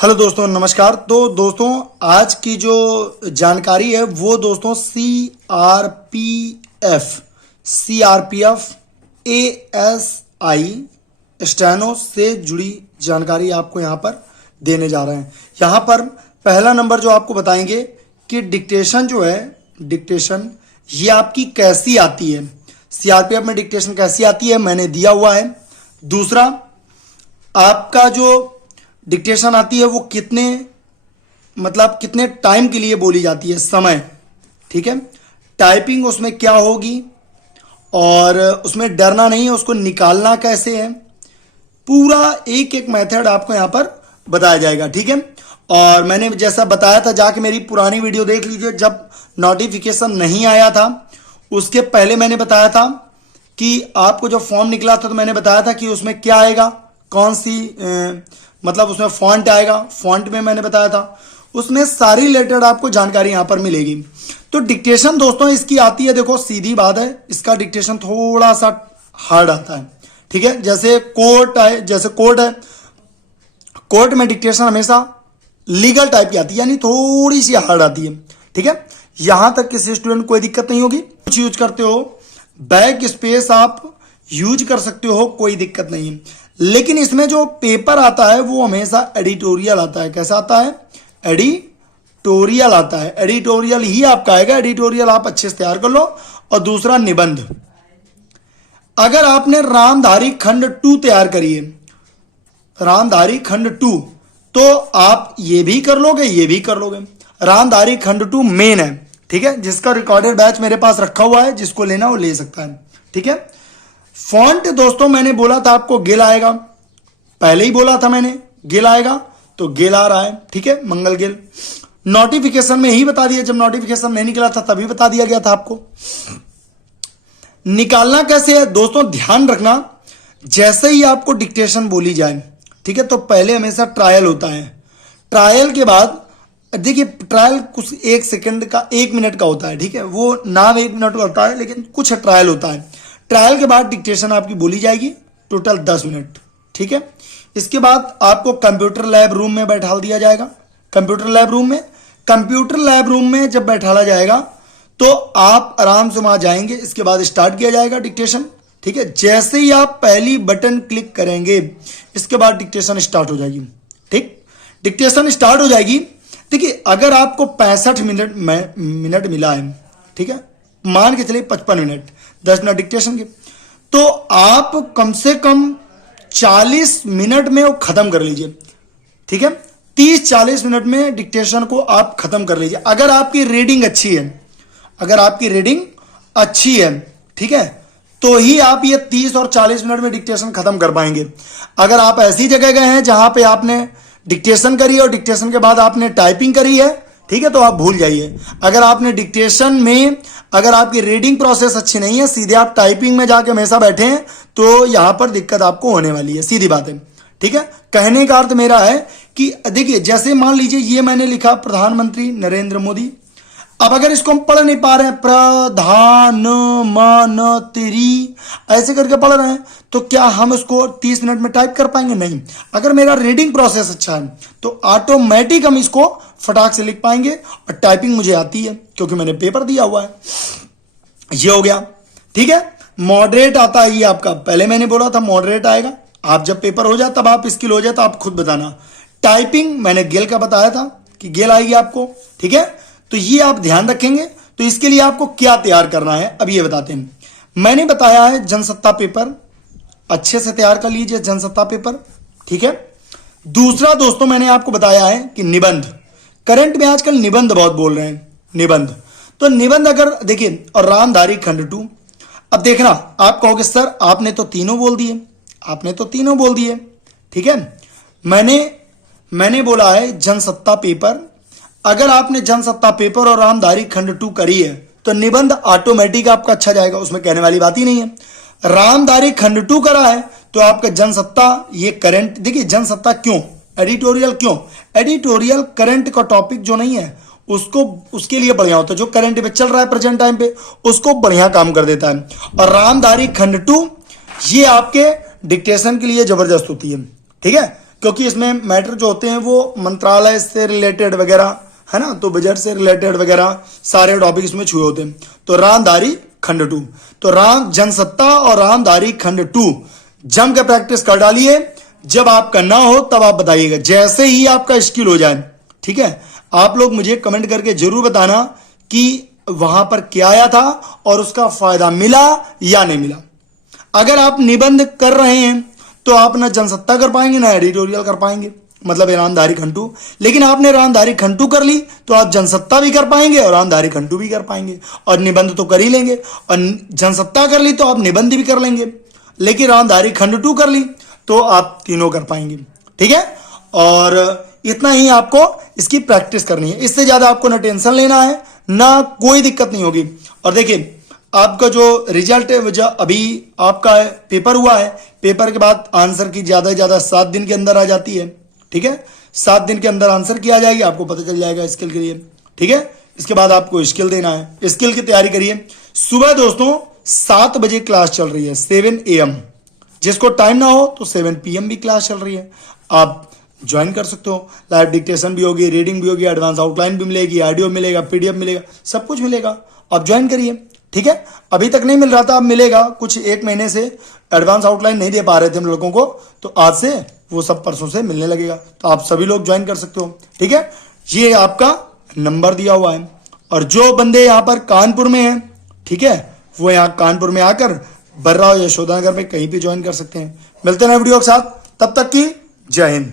Hello दोस्तों, नमस्कार। तो दोस्तों, आज की जो जानकारी है वो दोस्तों सीआरपीएफ एएसआई स्टेनो से जुड़ी जानकारी आपको यहाँ पर देने जा रहे हैं। यहाँ पर पहला नंबर जो आपको बताएंगे कि डिक्टेशन जो है, डिक्टेशन ये आपकी कैसी आती है, सीआरपीएफ में डिक्टेशन कैसी आती है मैंने दिया हुआ है। दूसरा, आपका जो डिक्टेशन आती है वो कितने टाइम के लिए बोली जाती है, समय, ठीक है। टाइपिंग उसमें क्या होगी और उसमें डरना नहीं है, उसको निकालना कैसे है, पूरा एक एक मेथड आपको यहां पर बताया जाएगा, ठीक है। और मैंने जैसा बताया था, जाके मेरी पुरानी वीडियो देख लीजिए, जब नोटिफिकेशन नहीं आया था उसके पहले मैंने बताया था कि आपको जो फॉर्म निकला था तो मैंने बताया था कि उसमें क्या आएगा, कौन सी उसमें फॉन्ट आएगा, फॉन्ट में मैंने बताया था, उसमें सारी रिलेटेड आपको जानकारी यहां पर मिलेगी। तो डिक्टेशन दोस्तों इसकी आती है, देखो सीधी बात है, इसका डिक्टेशन थोड़ा सा हार्ड आता है, ठीक है। जैसे कोर्ट है, कोर्ट में डिक्टेशन हमेशा लीगल टाइप की आती है, यानी थोड़ी सी हार्ड आती है, ठीक है। यहां तक किसी स्टूडेंट कोई दिक्कत नहीं होगी। कुछ यूज करते हो, बैक स्पेस आप यूज कर सकते हो, कोई दिक्कत नहीं है। लेकिन इसमें जो पेपर आता है वो हमेशा एडिटोरियल आता है। कैसा आता है? एडिटोरियल आता है। एडिटोरियल ही आपका आएगा, एडिटोरियल आप अच्छे से तैयार कर लो। और दूसरा, निबंध। अगर आपने रामधारी खंड 2 तैयार करी है, रामधारी खंड 2, तो आप ये भी कर लोगे, ये भी कर लोगे। रामधारी खंड 2 मेन है, ठीक है, जिसका रिकॉर्डेड बैच मेरे पास रखा हुआ है, जिसको लेना वो ले सकता है, ठीक है। फॉन्ट दोस्तों मैंने बोला था आपको गिल आएगा, पहले ही बोला था मैंने गिल आएगा, तो गिल आ रहा है, ठीक है, मंगल गिल। नोटिफिकेशन में ही बता दिया, जब नोटिफिकेशन नहीं निकला था तभी बता दिया गया था आपको। निकालना कैसे है दोस्तों, ध्यान रखना, जैसे ही आपको डिक्टेशन बोली जाए, ठीक है, तो पहले हमेशा ट्रायल होता है। ट्रायल के बाद देखिए, ट्रायल कुछ 1 सेकंड का, 1 मिनट का होता है, ठीक है, वो नाम 1 मिनट का होता है, लेकिन कुछ ट्रायल होता है। ट्रायल के बाद डिक्टेशन आपकी बोली जाएगी, टोटल 10 मिनट, ठीक है। इसके बाद आपको कंप्यूटर लैब रूम में बैठा दिया जाएगा। कंप्यूटर लैब रूम में जब बैठाला जाएगा तो आप आराम से वहां जाएंगे। इसके बाद स्टार्ट किया जाएगा डिक्टेशन, ठीक है। जैसे ही आप पहली बटन क्लिक करेंगे, इसके बाद डिक्टेशन स्टार्ट हो जाएगी, ठीक। डिक्टेशन स्टार्ट हो जाएगी। देखिए, अगर आपको 65 मिनट मिला है, ठीक है, मान के चलिए 55 मिनट, 10 मिनट डिक्टेशन के, तो आप कम से कम 40 मिनट में वो खत्म कर लीजिए, ठीक है। 30-40 मिनट में डिक्टेशन को आप खत्म कर लीजिए। अगर आपकी रीडिंग अच्छी है, ठीक है, तो ही आप ये 30 और 40 मिनट में डिक्टेशन खत्म कर पाएंगे। अगर आप ऐसी जगह गए हैं जहां पे आपने डिक्टेशन करी है और डिक्टेशन के बाद आपने टाइपिंग करी है, ठीक है, तो आप भूल जाइए। अगर आपने डिक्टेशन में, अगर आपकी रीडिंग प्रोसेस अच्छी नहीं है, सीधे आप टाइपिंग में जाके हमेशा बैठे हैं, तो यहां पर दिक्कत आपको होने वाली है, सीधी बात है, ठीक है। कहने का अर्थ मेरा है कि देखिए, जैसे मान लीजिए ये मैंने लिखा प्रधानमंत्री नरेंद्र मोदी। अब अगर इसको हम पढ़ नहीं पा रहे हैं, प्रधानमंत्री ऐसे करके पढ़ रहे हैं, तो क्या हम इसको 30 मिनट में टाइप कर पाएंगे? नहीं। अगर मेरा रीडिंग प्रोसेस अच्छा है तो ऑटोमेटिक हम इसको फटाक से लिख पाएंगे। और टाइपिंग मुझे आती है क्योंकि मैंने पेपर दिया हुआ है। ये हो गया, ठीक है। मॉडरेट आता है ये आपका, पहले मैंने बोला था मॉडरेट आएगा। आप जब पेपर हो जाए, तब आप स्किल हो जाए तो आप खुद बताना। टाइपिंग मैंने गेल का बताया था कि गेल आएगी आपको, ठीक है। तो ये आप ध्यान रखेंगे। तो इसके लिए आपको क्या तैयार करना है, अब ये बताते हैं। मैंने बताया है जनसत्ता पेपर, अच्छे से तैयार कर लीजिए जनसत्ता पेपर, ठीक है। दूसरा दोस्तों मैंने आपको बताया है कि निबंध, करंट में आजकल निबंध बहुत बोल रहे हैं, निबंध। तो निबंध अगर देखिए, और रामधारी खंड 2, अब देखना, आप कहोगे सर आपने तो तीनों बोल दिए, ठीक है। मैंने बोला है जनसत्ता पेपर। अगर आपने जनसत्ता पेपर और रामधारी खंड 2 करी है तो निबंध ऑटोमेटिक आपका अच्छा जाएगा, उसमें कहने वाली बात ही नहीं है। रामधारी खंड 2 करा है तो आपका जनसत्ता, ये करंट, देखिए जनसत्ता क्यों, एडिटोरियल क्यों, एडिटोरियल करंट का टॉपिक जो नहीं है उसको, उसके लिए बढ़िया होता है, जो करंट पे चल रहा है प्रेजेंट टाइम पे, उसको बढ़िया काम कर देता है। और रामधारी खंड 2 ये आपके डिक्टेशन के लिए जबरदस्त होती है, ठीक है। क्योंकि इसमें मैटर जो होते हैं वो मंत्रालय से रिलेटेड वगैरह है ना, तो बजट से रिलेटेड वगैरह सारे टॉपिक इसमें छुए होते हैं। तो रामधारी खंड 2, तो राम जनसत्ता और रामधारी खंड 2 जम के प्रैक्टिस कर डालिए। जब आपका ना हो तब आप बताइएगा, जैसे ही आपका स्किल हो जाए, ठीक है। आप लोग मुझे कमेंट करके जरूर बताना कि वहां पर क्या आया था और उसका फायदा मिला या नहीं मिला। अगर आप निबंध कर रहे हैं तो आप ना जनसत्ता कर पाएंगे ना एडिटोरियल कर पाएंगे, मतलब रामधारी खंड 2। लेकिन आपने रामधारी खंड 2 कर ली तो आप जनसत्ता भी कर पाएंगे और रामधारी खंड 2 भी कर पाएंगे, और निबंध तो कर ही लेंगे। और जनसत्ता कर ली तो आप निबंध भी कर लेंगे, लेकिन रामधारी खंड 2 कर ली तो आप तीनों कर पाएंगे, ठीक है। और इतना ही आपको इसकी प्रैक्टिस करनी है, इससे ज्यादा आपको ना टेंशन लेना है, ना कोई दिक्कत नहीं होगी। और देखिए आपका जो रिजल्ट है, जो अभी आपका पेपर हुआ है, पेपर के बाद आंसर की ज्यादा से ज्यादा 7 दिन के अंदर आ जाती है, ठीक है। 7 दिन के अंदर आंसर की आ जाएगी, आपको पता चल जाएगा स्किल के लिए, ठीक है। इसके बाद आपको स्किल देना है, स्किल की तैयारी करिए। सुबह दोस्तों 7 बजे क्लास चल रही है, 7 AM। जिसको टाइम ना हो तो 7 PM भी क्लास चल रही है, आप ज्वाइन कर सकते हो। लाइव डिक्टेशन भी होगी, रीडिंग भी होगी, एडवांस आउटलाइन भी मिलेगी, ऑडियो मिलेगा, PDF मिलेगा, सब कुछ मिलेगा। आप ज्वाइन करिए, ठीक है। अभी तक नहीं मिल रहा था, अब मिलेगा। कुछ 1 महीने से एडवांस आउटलाइन नहीं दे पा रहे थे हम लोगों को, तो आज से वो सब परसों से मिलने लगेगा, तो आप सभी लोग ज्वाइन कर सकते हो, ठीक है। ये आपका नंबर दिया हुआ है। और जो बंदे यहाँ पर कानपुर में हैं, ठीक है, वो यहाँ कानपुर में आकर बर्रा यशोदा नगर में कहीं भी ज्वाइन कर सकते हैं। मिलते हैं वीडियो के साथ, तब तक की जय हिंद।